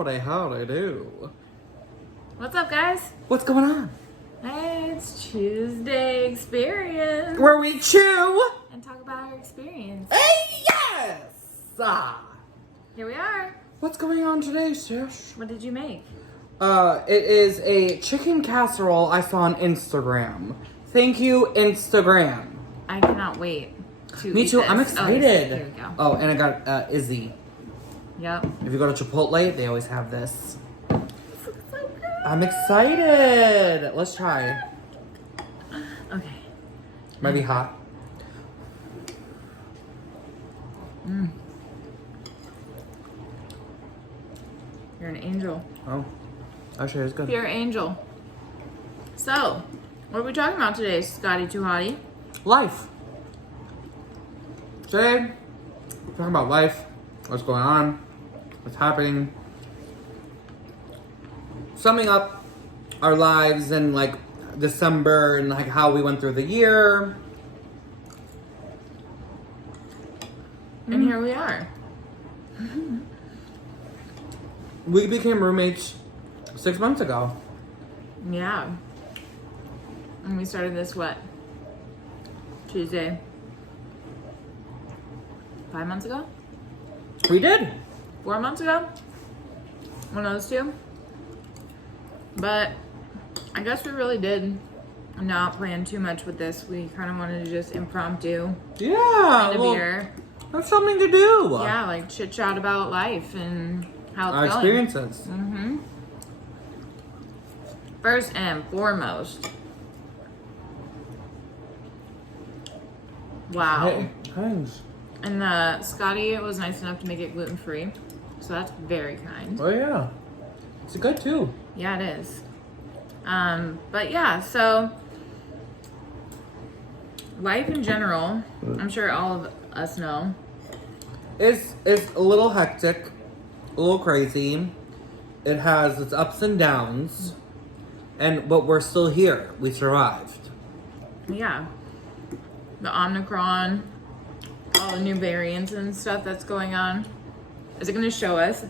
Howdy do. What's up, guys? What's going on? Hey, it's CHEWSDAY Experience. Where we chew. And talk about our experience. Hey, yes! Here we are. What's going on today, sis? What did you make? It is a chicken casserole I saw on Instagram. Thank you, Instagram. I cannot wait to Me eat too, this. I'm excited. Oh, here we go. Oh, and I got Izzy. Yep. If you go to Chipotle, they always have this. So good. I'm excited. Let's try. Okay. Might be hot. You're an angel. Oh, actually, it's good. You're an angel. So, what are we talking about today, Scotty Too Hottie? Life. Today, we're talking about life. What's going on? What's happening? Summing up our lives in like December and like how we went through the year. And here we are. We became roommates 6 months ago. Yeah. And we started this, what? Tuesday. 5 months ago? We did. 4 months ago? One of those two. But I guess we really did not plan too much with this. We kind of wanted to just impromptu Yeah. end of Well, year. that's something to do. Yeah, like chit chat about life and how Our it's going. experiences. Mm-hmm. First and foremost. Wow. Hey, thanks. And Scotty was nice enough to make it gluten-free. So that's very kind. Oh yeah. It's good too. Yeah, it is. But yeah, so life in general, I'm sure all of us know. It's a little hectic, a little crazy. It has its ups and downs, but we're still here. We survived. Yeah. The Omicron, all the new variants and stuff that's going on. Is it going to show us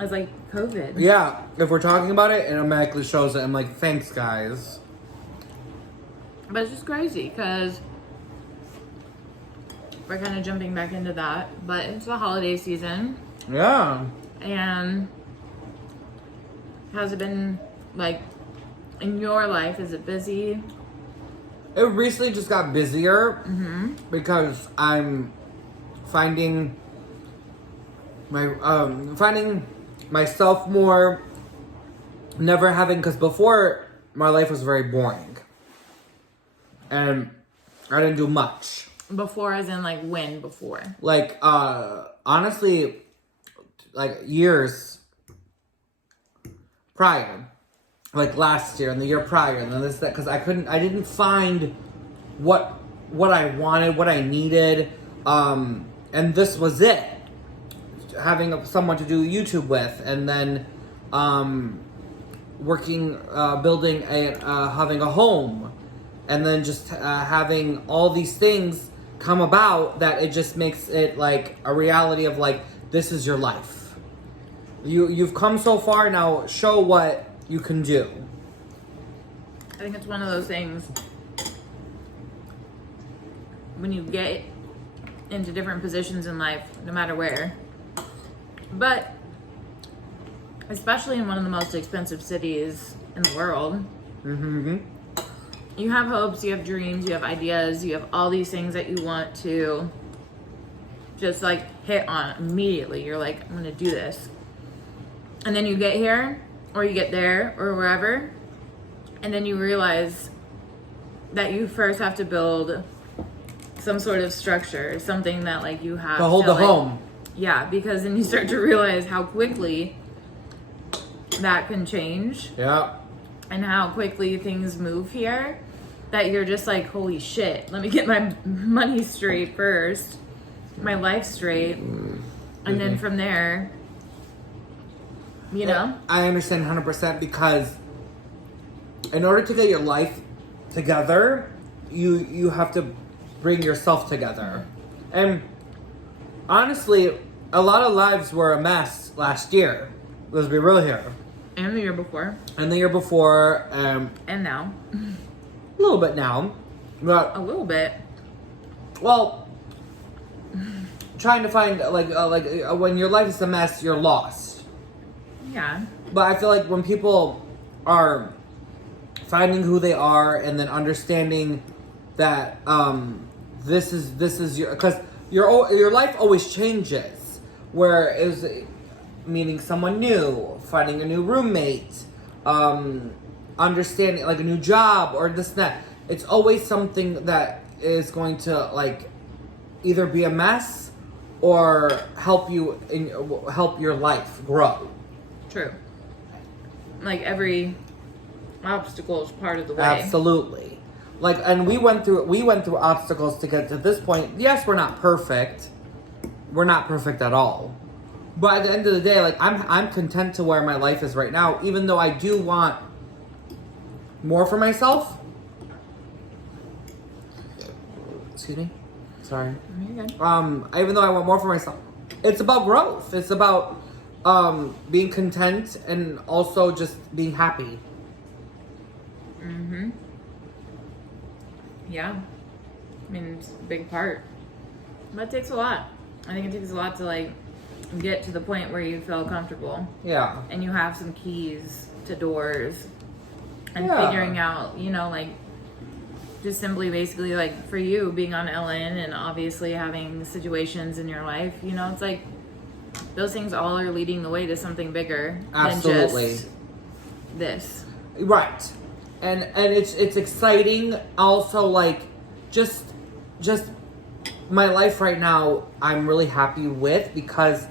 as like COVID? Yeah, if we're talking about it, it automatically shows it. I'm like, thanks, guys. But it's just crazy because we're kind of jumping back into that. But it's the holiday season. Yeah. And has it been like in your life? Is it busy? It recently just got busier because I'm finding myself more, never having, because before my life was very boring and I didn't do much. Before, as in like when before? Like honestly, like years prior, like last year and the year prior, and then that, because I didn't find what I wanted, what I needed, and this was it. Having someone to do YouTube with, and then working, building having a home, and then just having all these things come about, that it just makes it like a reality of like, this is your life. You've come so far, now show what you can do. I think it's one of those things when you get into different positions in life, no matter where, but especially in one of the most expensive cities in the world, you have hopes, you have dreams, you have ideas, you have all these things that you want to just like hit on immediately. You're like, I'm gonna do this. And then you get here, or you get there, or wherever, and then you realize that you first have to build some sort of structure, something that like you have To hold the home. Yeah, because then you start to realize how quickly that can change. Yeah. And how quickly things move here, that you're just like, holy shit, let me get my money straight first, my life straight, and then from there, you know? I understand 100%, because in order to get your life together, you have to bring yourself together. And honestly, a lot of lives were a mess last year. Let's be real here. And the year before. And the year before, And now. a little bit now. But, A little bit. well, trying to find, when your life is a mess, you're lost. Yeah. But I feel like when people are finding who they are and then understanding that this is your, because your life always changes, where is meeting someone new, finding a new roommate, understanding like a new job or this and that. It's always something that is going to like either be a mess or help your life grow. True. Like every obstacle is part of the way. Absolutely. Like, and we went through obstacles to get to this point. Yes, we're not perfect. We're not perfect at all. But at the end of the day, like I'm content to where my life is right now, even though I do want more for myself. Excuse me. Sorry. You're good. Even though I want more for myself, it's about growth. It's about being content and also just being happy. Mm-hmm. Yeah. I mean, it's a big part. But it takes a lot. I think it takes a lot to like get to the point where you feel comfortable. Yeah. And you have some keys to doors. And Yeah. figuring out, you know, like just simply basically like for you being on LN and obviously having situations in your life, you know, it's like those things all are leading the way to something bigger Absolutely. than just this. Right. And it's exciting also, like just my life right now I'm really happy with because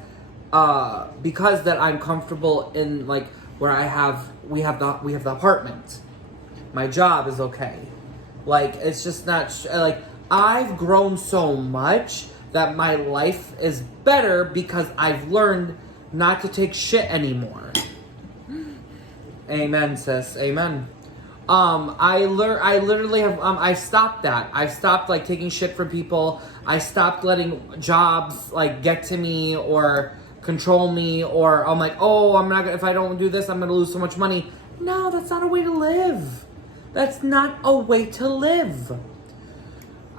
that I'm comfortable in like where we have the apartment. My job is okay. Like it's just not like I've grown so much that my life is better because I've learned not to take shit anymore. Amen, sis. Amen. I literally have, I stopped that. I stopped, like, taking shit from people. I stopped letting jobs, like, get to me or control me, or I'm like, oh, I'm not gonna, if I don't do this, I'm gonna lose so much money. No, that's not a way to live. That's not a way to live.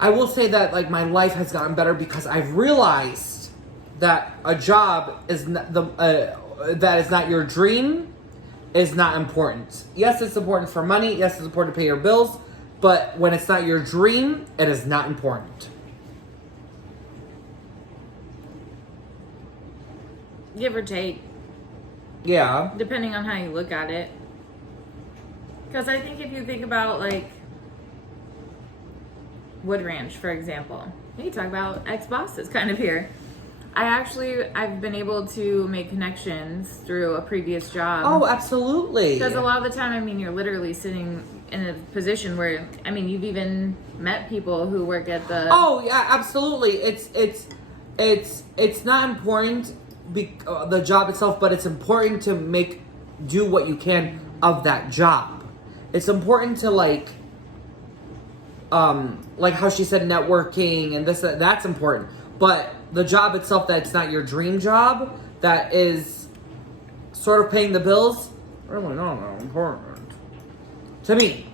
I will say that, like, my life has gotten better because I've realized that a job is not that is not your dream is not important. Yes, it's important for money. Yes, it's important to pay your bills. But when it's not your dream, it is not important. Give or take. Yeah. Depending on how you look at it. Because I think if you think about, like, Wood Ranch, for example. We can talk about ex-bosses kind of here. I've been able to make connections through a previous job. Oh, absolutely. Because a lot of the time, I mean, you're literally sitting in a position where, I mean, you've even met people who work at the... Oh, yeah, absolutely. It's not important, the job itself, but it's important to do what you can of that job. It's important to, like how she said, networking and this, that's important. But the job itself, that's not your dream job, that is sort of paying the bills, really not that important to me.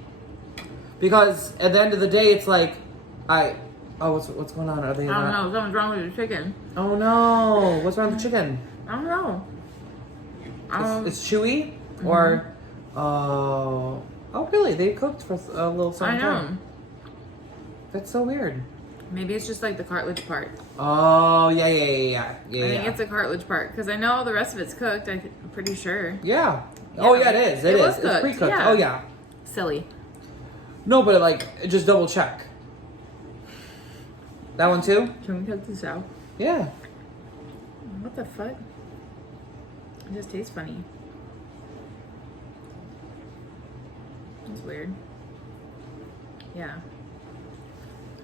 Because at the end of the day, it's like, what's going on? Are they I don't know. Something's wrong with the chicken. Oh no! What's wrong with the chicken? I don't know. It's chewy, or oh really? They cooked for a little something. I know. That's so weird. Maybe it's just like the cartilage part. Oh yeah. I think it's the cartilage part because I know all the rest of it's cooked. I'm pretty sure. Yeah. Oh yeah, it is. It is. It's pre-cooked. Yeah. Oh yeah. Silly. No, but like, just double check. That one too? Can we cook this out? Yeah. What the fuck? It just tastes funny. It's weird. Yeah.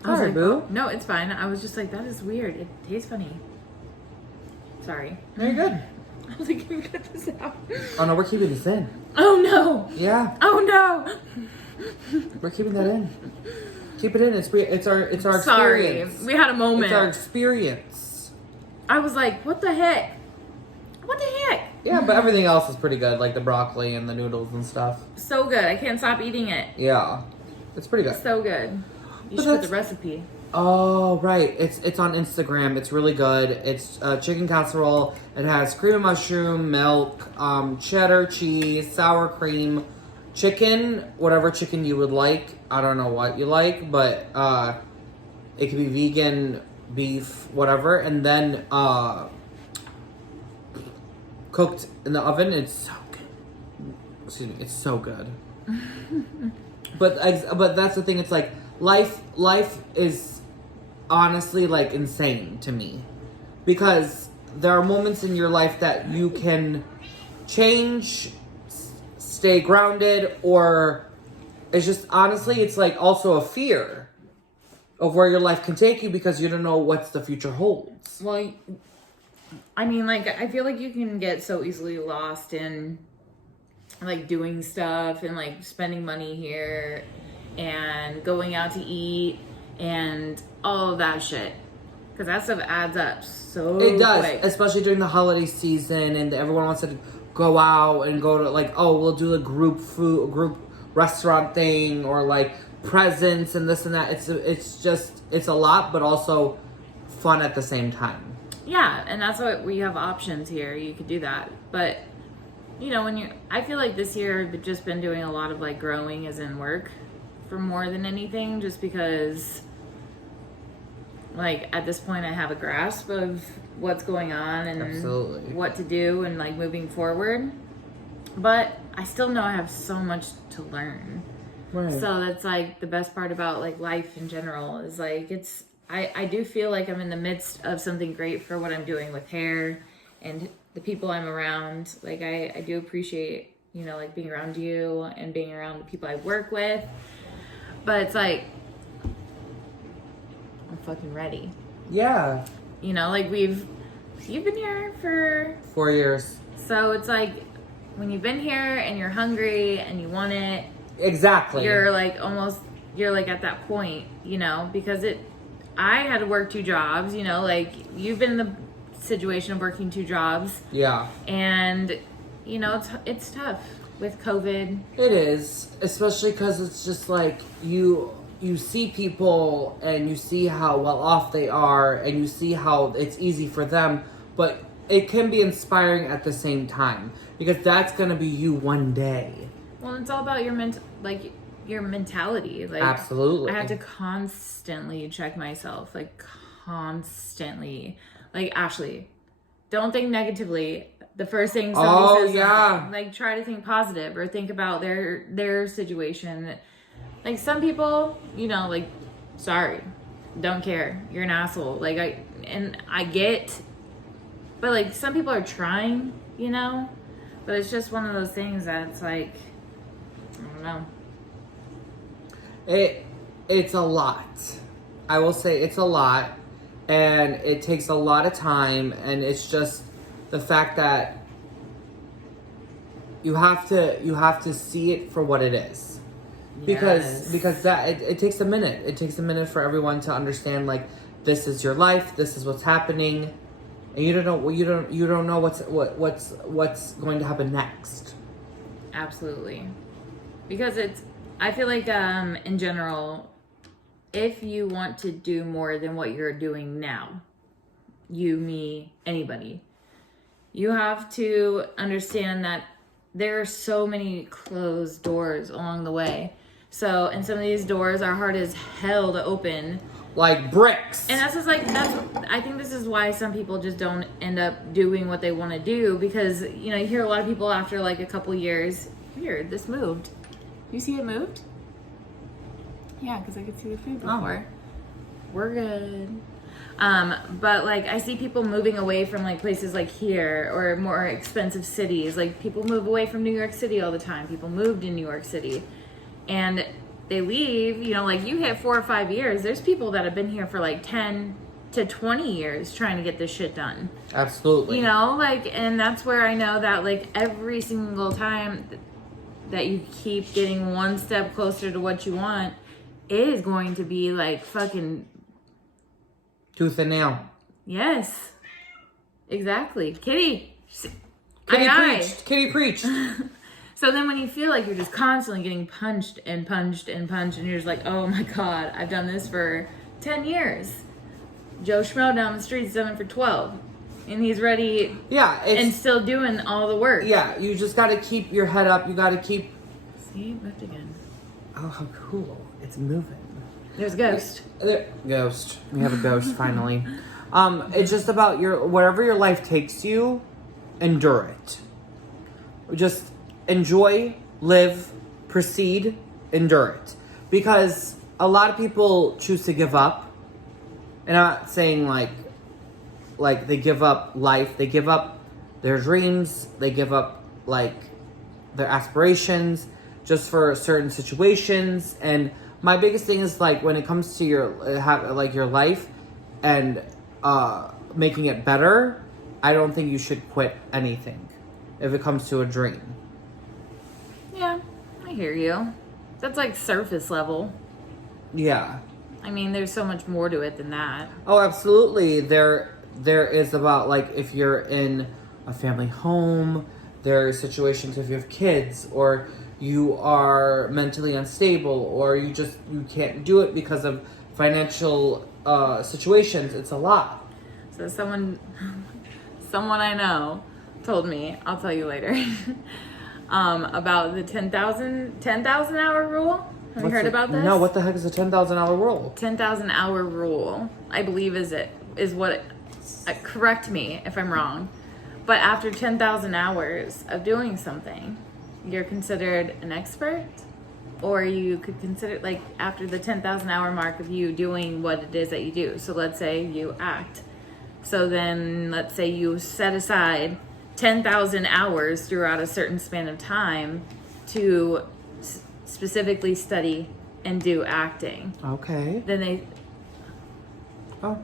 Sorry, boo. No, it's fine. I was just like, that is weird. It tastes funny. Sorry. No, you're good. I was like, can we cut this out? Oh no, we're keeping this in. Oh no. Yeah. Oh no. We're keeping that in. Keep it in. It's our Sorry. experience. We had a moment. It's our experience. I was like, what the heck? What the heck? Yeah, but everything else is pretty good, like the broccoli and the noodles and stuff. So good. I can't stop eating it. Yeah, it's pretty good. So good. You should put the recipe. Oh, right. It's on Instagram. It's really good. It's chicken casserole. It has cream of mushroom, milk, cheddar cheese, sour cream, chicken, whatever chicken you would like. I don't know what you like, but it could be vegan, beef, whatever. And then cooked in the oven. It's so good. Excuse me. It's so good. But that's the thing. It's like life is honestly like insane to me, because there are moments in your life that you can change, stay grounded, or it's just honestly it's like also a fear of where your life can take you because you don't know what the future holds. Well, I mean, like, I feel like you can get so easily lost in like doing stuff and like spending money here and going out to eat and all of that shit, because that stuff adds up so it does quick. Especially during the holiday season and everyone wants to go out and go to like, oh, we'll do a group restaurant thing, or like presents and this and that. It's a lot, but also fun at the same time. Yeah, and that's what we have options here. You could do that, but you know, I feel like this year I've just been doing a lot of like growing as in work for more than anything, just because like at this point I have a grasp of what's going on and Absolutely. what to do and like moving forward. But I still know I have so much to learn. Right. So that's like the best part about like life in general is like I do feel like I'm in the midst of something great for what I'm doing with hair and the people I'm around. Like I do appreciate, you know, like being around you and being around the people I work with. But it's like I'm fucking ready. Yeah. You know, like you've been here for 4 years. So it's like when you've been here and you're hungry and you want it, exactly. You're like at that point, you know, because I had to work 2 jobs, you know, like you've been in the situation of working 2 jobs. Yeah. And you know, it's tough with COVID. It is, especially because it's just like you see people and you see how well off they are and you see how it's easy for them, but it can be inspiring at the same time, because that's gonna be you one day. Well, it's all about your mentality. Like, absolutely. I have to constantly check myself, like constantly. Like, Ashley, don't think negatively. The first thing somebody says, something, like try to think positive or think about their situation. Like some people, you know, like, sorry, don't care. You're an asshole. Like I get, but like some people are trying, you know, but it's just one of those things that it's like, I don't know. It's a lot. I will say it's a lot, and it takes a lot of time, and it's just the fact that you have to see it for what it is. Yes. Because that it takes a minute. It takes a minute for everyone to understand, like, this is your life, this is what's happening, and you don't know what's going to happen next. Absolutely. Because I feel like in general, if you want to do more than what you're doing now, you, me, anybody, you have to understand that there are so many closed doors along the way. So, and some of these doors are hard as hell to open. Like bricks. And I think this is why some people just don't end up doing what they want to do, because, you know, you hear a lot of people after like a couple years, weird, this moved. You see it moved? Yeah, because I could see the food before. Oh. We're good. But like I see people moving away from like places like here or more expensive cities. Like people move away from New York City all the time. People moved in New York City and they leave, you know, like you hit 4 or 5 years. There's people that have been here for like 10 to 20 years trying to get this shit done. Absolutely. You know, like, and that's where I know that like every single time that you keep getting one step closer to what you want, it is going to be like fucking tooth and nail. Yes, exactly. Kitty, Kitty Aye, preached. Kitty preached. So then when you feel like you're just constantly getting punched and punched and punched, and you're just like, oh my God, I've done this for 10 years. Joe Schmo down the street's done it for 12. And he's ready and still doing all the work. Yeah, you just got to keep your head up. You got to keep... See, it moved again. Oh, how cool. It's moving. There's a ghost. Ghost. We have a ghost, finally. It's just about wherever your life takes you, endure it. Just enjoy, live, proceed, endure it. Because a lot of people choose to give up. And I'm not saying like they give up life. They give up their dreams. They give up like their aspirations just for certain situations. And my biggest thing is like when it comes to your life and making it better, I don't think you should quit anything if it comes to a dream. Yeah, I hear you. That's like surface level. Yeah. I mean, there's so much more to it than that. Oh, absolutely. There is about like if you're in a family home, there are situations if you have kids or you are mentally unstable or you can't do it because of financial situations. It's a lot. So someone I know told me, I'll tell you later, about the 10,000 hour rule. Have you heard about this? No, what the heck is a 10,000 hour rule? 10,000 hour rule, I believe is what correct me if I'm wrong. But after 10,000 hours of doing something, you're considered an expert, or you could consider like after the 10,000 hour mark of you doing what it is that you do. So let's say you act. So then let's say you set aside 10,000 hours throughout a certain span of time to specifically study and do acting. Okay. Then they... Oh.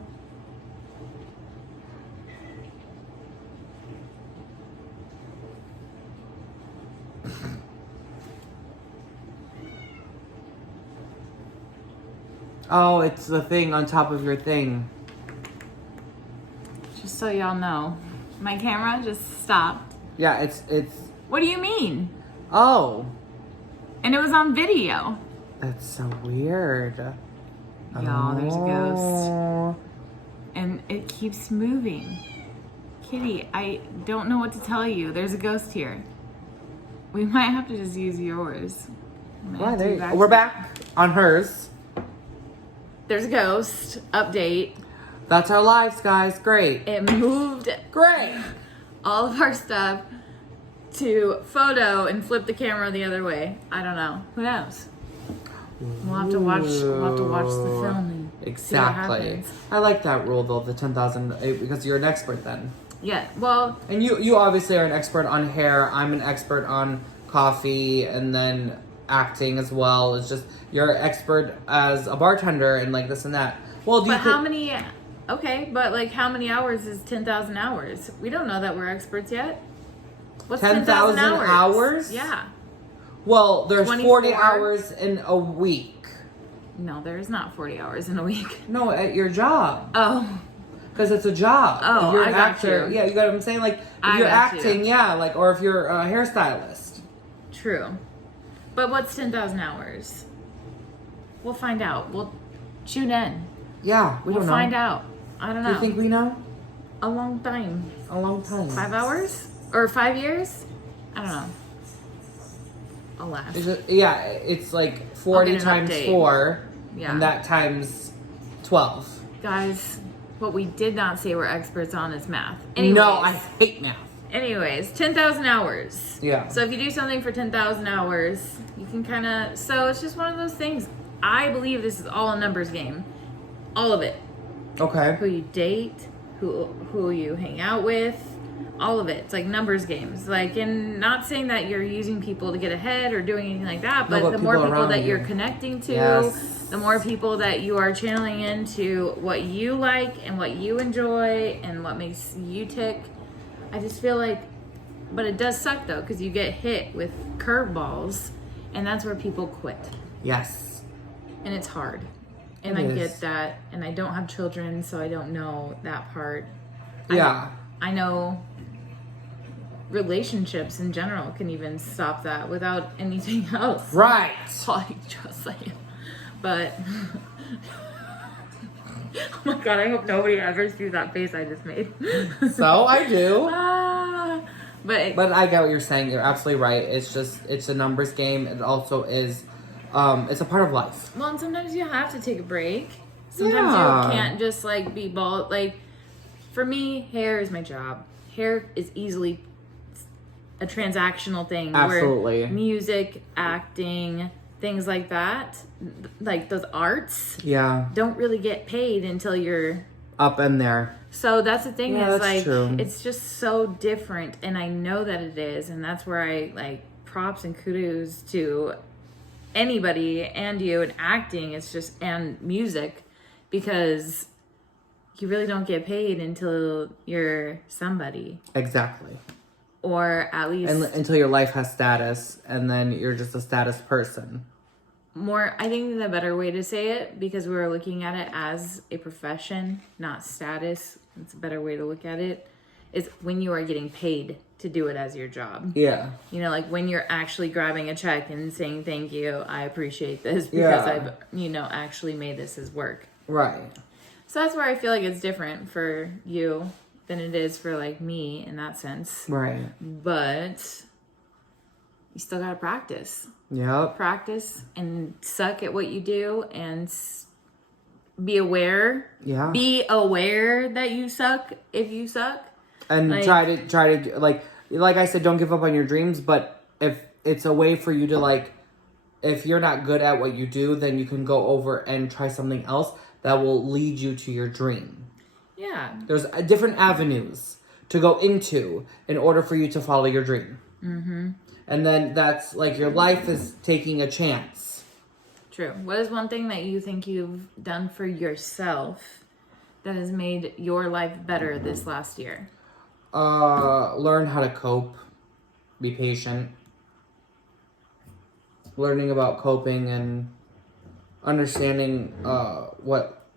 Oh, it's the thing on top of your thing. Just so y'all know, my camera just stopped. Yeah, it's... What do you mean? Oh. And it was on video. That's so weird. Y'all, there's a ghost. And it keeps moving. Kitty, I don't know what to tell you. There's a ghost here. We might have to just use yours. Well, there you go. We're back on hers. There's a ghost. Update. That's our lives, guys. Great. It moved. Great. All of our stuff to photo and flip the camera the other way. I don't know. Who knows? We'll have to watch the film and see what exactly. happens. I like that rule though, the 10,000, because you're an expert then. Yeah, well... And you obviously are an expert on hair. I'm an expert on coffee and then acting as well. It's just, you're an expert as a bartender and like this and that. Well, do you how many... Okay, but like how many hours is 10,000 hours? We don't know that we're experts yet. What's 10,000 hours? Yeah. Well, there's 24? 40 hours in a week. No, there's not 40 hours in a week. No, at your job. Oh. Because it's a job. Oh, if you're an I got actor, you. yeah, you got what I'm saying? Like, if you're acting, yeah, like, or if you're a hairstylist. True. But what's 10,000 hours? We'll find out. We'll tune in. Yeah, we don't know. We'll find out. I don't know. Do you think we know? A long time. A long time. 5 hours? Or 5 years? I don't know. I'll laugh. Yeah, it's like 40 times 4. Yeah. And that times 12. Guys, what we did not say we're experts on is math. Anyways, No, I hate math. Anyways, 10,000 hours. Yeah. So if you do something for 10,000 hours, you can kind of... So it's just one of those things. I believe this is all a numbers game. All of it. Okay. Who you date, who you hang out with, all of it. It's like numbers games. Like, and not saying that you're using people to get ahead or doing anything like that, but the more people that you're connecting to, the more people that you are channeling into what you like and what you enjoy and what makes you tick. I just feel like, but it does suck though, because you get hit with curveballs, and that's where people quit. Yes. And it's hard. And I get that, and I don't have children, so I don't know that part. Yeah. I know relationships in general can even stop that without anything else. Right. Like, just like, but oh my god, I hope nobody ever sees that face I just made. So I do. But I get what you're saying. You're absolutely right. It's a numbers game. It also is, it's a part of life. well, and sometimes you have to take a break. Sometimes you can't just like be bald. Like for me, hair is my job. Hair is easily a transactional thing. Absolutely. Where music, acting, things like that, like those arts, don't really get paid until you're up in there. So that's the thing, Yeah, is that's like true. it's just so different, and I know that it is, and that's where I like props and kudos to anybody and you, and acting. It's just, and music, because you really don't get paid until you're somebody, Exactly. or at least Until your life has status, and then you're just a status person. more. I think the better way to say it, because we're looking at it as a profession, not status. It's a better way to look at it, is when you are getting paid to do it as your job. Yeah. You know, like when you're actually grabbing a check and saying, thank you, I appreciate this because I've, actually made this as work. Right. So that's where I feel like it's different for you than it is for like me in that sense. Right. But you still got to practice. Yep. Practice and suck at what you do, and be aware. Yeah. Be aware that you suck if you suck. And like, try to like I said, don't give up on your dreams, but if it's a way for you to like, if you're not good at what you do, then you can go over and try something else that will lead you to your dream. Yeah. There's different avenues to go into in order for you to follow your dream. Mm-hmm. And then that's like your life is taking a chance. True. What is one thing that you think you've done for yourself that has made your life better this last year? Learn how to cope. Be patient. Learning about coping and understanding what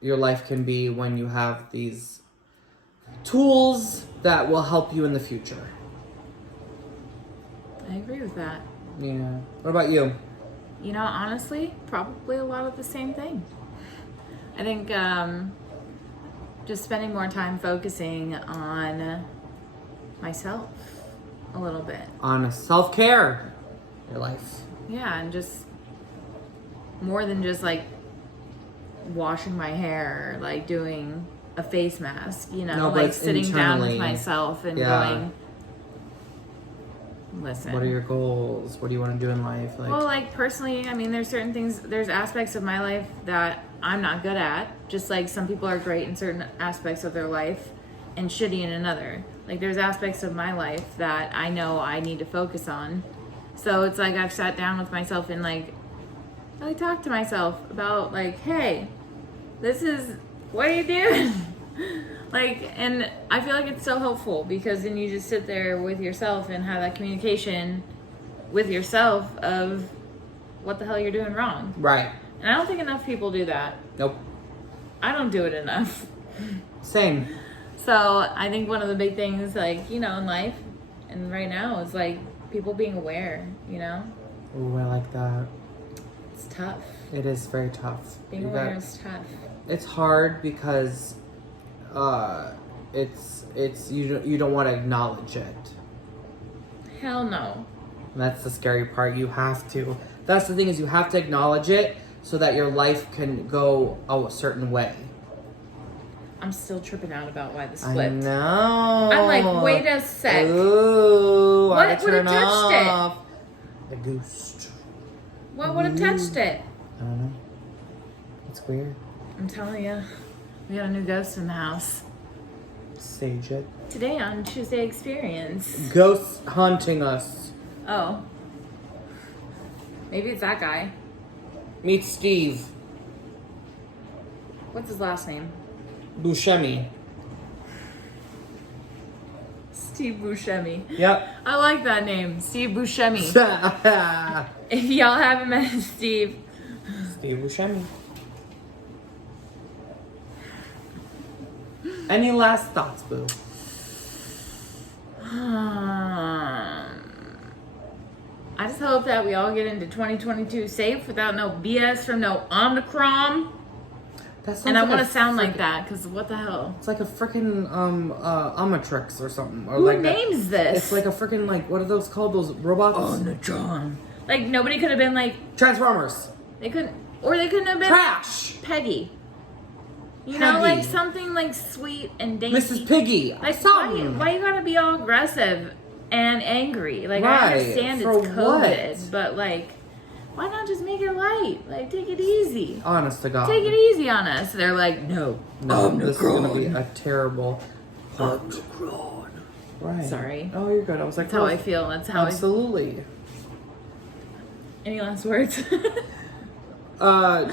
your life can be when you have these tools that will help you in the future. I agree with that. Yeah. What about you? You know, honestly, probably a lot of the same thing. I think just spending more time focusing on myself a little bit. On self-care. Your life. Yeah, and just more than just like washing my hair, or like doing a face mask, No, but like it's sitting down with internally. myself and going, listen. What are your goals? What do you want to do in life? Well, like personally, I mean, there's certain things, there's aspects of my life that I'm not good at. Just like some people are great in certain aspects of their life and shitty in another. Like there's aspects of my life that I know I need to focus on. So it's like I've sat down with myself and like really talked to myself about like, hey, this is, what are you doing? Like, and I feel like it's so helpful, because then you just sit there with yourself and have that communication with yourself of what the hell you're doing wrong. Right. And I don't think enough people do that. Nope. I don't do it enough. Same. So I think one of the big things, like, in life and right now is like people being aware, Ooh, I like that. It's tough. It is very tough. Being aware is tough. It's hard because it's you don't want to acknowledge it. Hell no. And that's the scary part. You have to. That's the thing, is you have to acknowledge it so that your life can go a certain way. I'm still tripping out about why this I flipped. know. I'm like, wait a sec. Ooh, What I would have turn touched off. A ghost. What would have touched it? I don't know. It's weird. I'm telling you, we got a new ghost in the house. Sage it. Today on CHEWSDAY Experience. Ghosts haunting us. Oh. Maybe it's that guy. Meet Steve What's his last name? Buscemi. Steve Buscemi. Yep. I like that name, Steve Buscemi. If y'all haven't met Steve. Steve Buscemi. Any last thoughts, Boo? I just hope that we all get into 2022 safe without no BS from no Omicron. That sounds And I like want a to sound like frickin- that because what the hell? It's like a freaking Omnitrix or something. Or Who like names this? It's like a freaking like what are those called? Those robots? Omicron. Like nobody could have been like Transformers. they couldn't have been Trash. Peggy. You know, like Peggy. something like sweet and dainty. Mrs. Piggy. Like Something. why you gotta be all aggressive and angry? Like Right, I understand it's for COVID, what? but like, why not just make it light? Like take it easy. Honest to God. Take it easy on us. They're like, no, This is gonna be a terrible Omicron. Right. Sorry. Oh, you're good. I was like, That's how I feel. That's how absolutely. Any last words?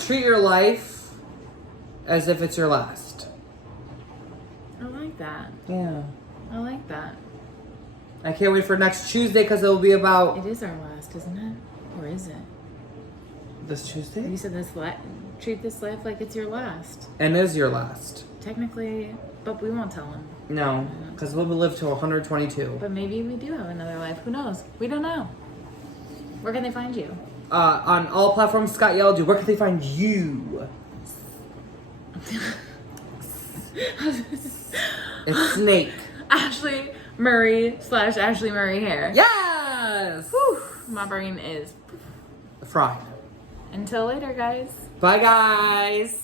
Treat your life as if it's your last. I like that. Yeah. I like that. I can't wait for next Tuesday because it'll be about It is our last, isn't it? Or is it? this Tuesday. You said treat this life like it's your last. And is your last. Technically, but we won't tell them. No, because we'll live to 122. But maybe we do have another life. Who knows? We don't know. Where can they find you? On all platforms, Scott Yeldu. Where can they find you? It's Snake. Ashley Murray / Ashley Murray hair. Yes! Whew, my brain is. Fried. Until later, guys. Bye, guys.